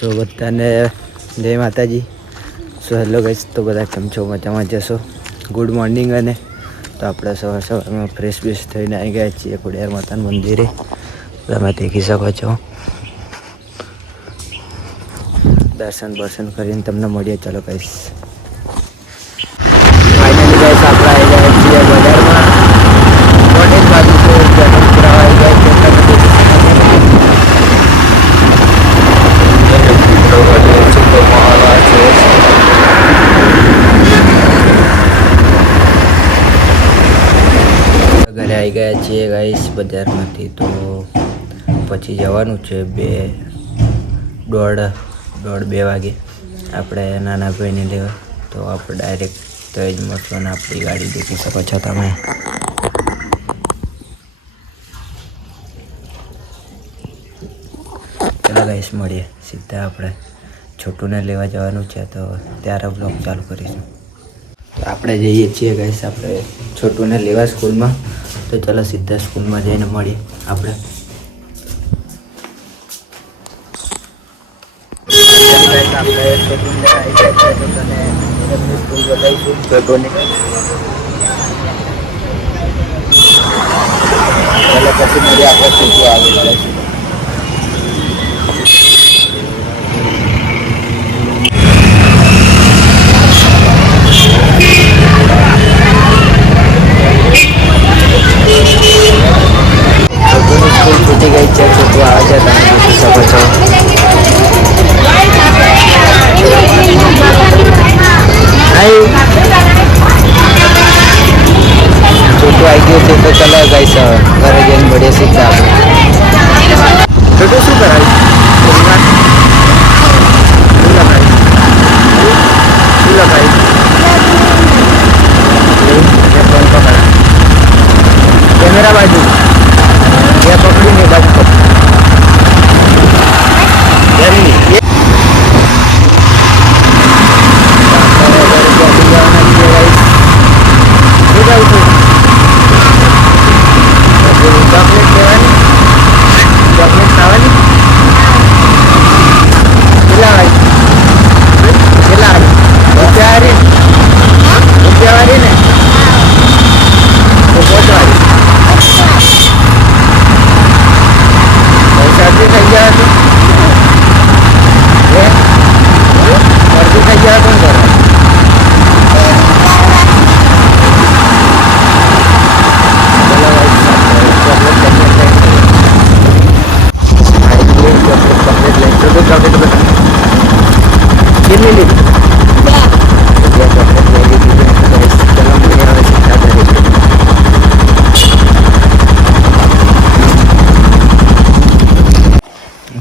સો બધાને જય માતાજી. સો હેલો ગાઈસ, તો બધા કેમ છો? મજામાં જશો? Good morning. અને તો આપણે સવારમાં ફ્રેશ બેશ થઈને આવી ગયા છીએ ખોડિયાર માતાના મંદિરે. તમે દેખી શકો છો. દર્શન બર્શન કરીને તમને મળીએ. ચાલો ગાઈસ. ફાઇનલી ગાઈસ આપણે આવી ગયા છીએ બજારમાં. કોટેજ બાજુ છે જન્મ પુરાવા આવી ગયા છે. ઘરે આવી ગયા છીએ ગાઈસ બજારમાંથી. તો પછી જવાનું છે દોઢ બે વાગે આપણે નાના ભાઈને લેવા. તો આપણે ડાયરેક્ટ તો જ મળશું અને આપણી ગાડી દેખી શકો છો તમે. ચાલો ગાઈસ મળીએ સીધા. આપણે છોટુને લેવા જવાનું છે તો ત્યારે બ્લોગ ચાલુ કરીશું. આપણે જઈએ છીએ ગાઈસ આપણે છોટુને લેવા સ્કૂલમાં. તો ચાલો સીધા સ્કૂલમાં જઈને મળીએ આપણે. આપણે છોટુને આવી ગયા છે તો તને એમની સ્કૂલ બતાવીશું છોટુને. ચાલો પછી મળીએ આપણે છોટું આવી ગયા છે. છૂટી ગઈ છે. છોટું આવે છે તમે જોઈ શકો છો. છોટું આવી ગયું છે તો ચલો ગાઈસ ઘરે જઈને મળીએ સીધા આપણે. છોટું શું કરાવ્યું? કેમેરા બાજુ ત્યાં પકડીને બાજુ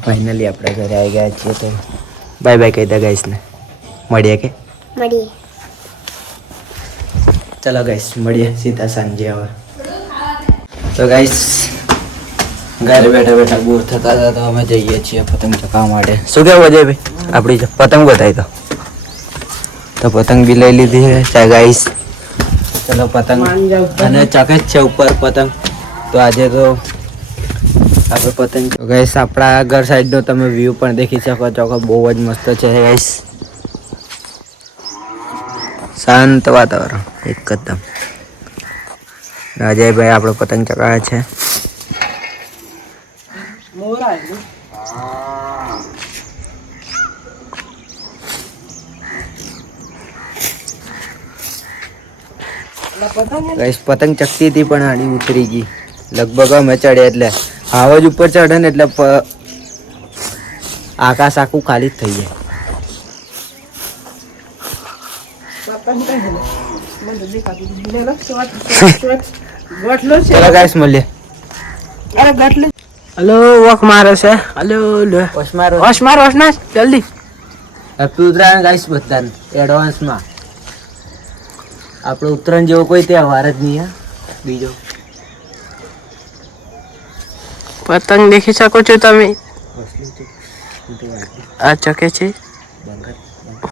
ફાઇનલી આપણે ઘરે આવી ગયા છીએ. તો બાય બાય કહી દે ગાઈસને. મળીએ કે મળીએ. ચલો ગાઈસ મળીએ સીધા સાંજે હવે. તો ગાઈસ ઘરે બેઠા બેઠા બોર થતા હતા તો અમે જઈએ છીએ પતંગ ચકાવવા માટે. શું કહેવું અજયભાઈ? આપણી પતંગ બતાવી તો પતંગ બી લઈ લીધી છે ચા ગાઈસ. ચલો પતંગ અને ચકે જ છે ઉપર પતંગ. તો આજે તો આપણે પતંગ ગાઈસ આપણા ઘર સાઈડનો તમે વ્યૂ પણ દેખી શકો છો કે બહુ જ મસ્ત છે ગાઈસ. શાંત વાતાવરણ એકદમ. અજયભાઈ આપણો પતંગ ચકાવે છે. ગાઈસ પતંગ ચકતી હતી પણ આડી ઉતરી ગઈ. લગભગ અમે ચડે એટલે આવાજ ઉપર ચડે ને એટલે આકાશ આખું ખાલી જ થઈ જાય. ચલો ગાઈસ મળીએ. હલો વોક મારો છે. હલો વોશ મારો જલ્દી. હેપી ઉત્તરાયણ ગાઈસ બધાને એડવાન્સમાં. આપણો ઉત્તરાયણ જેવો કોઈ તહેવાર જ નહીં. બીજો પતંગ દેખી શકો છો તમે. આ ચકે છે.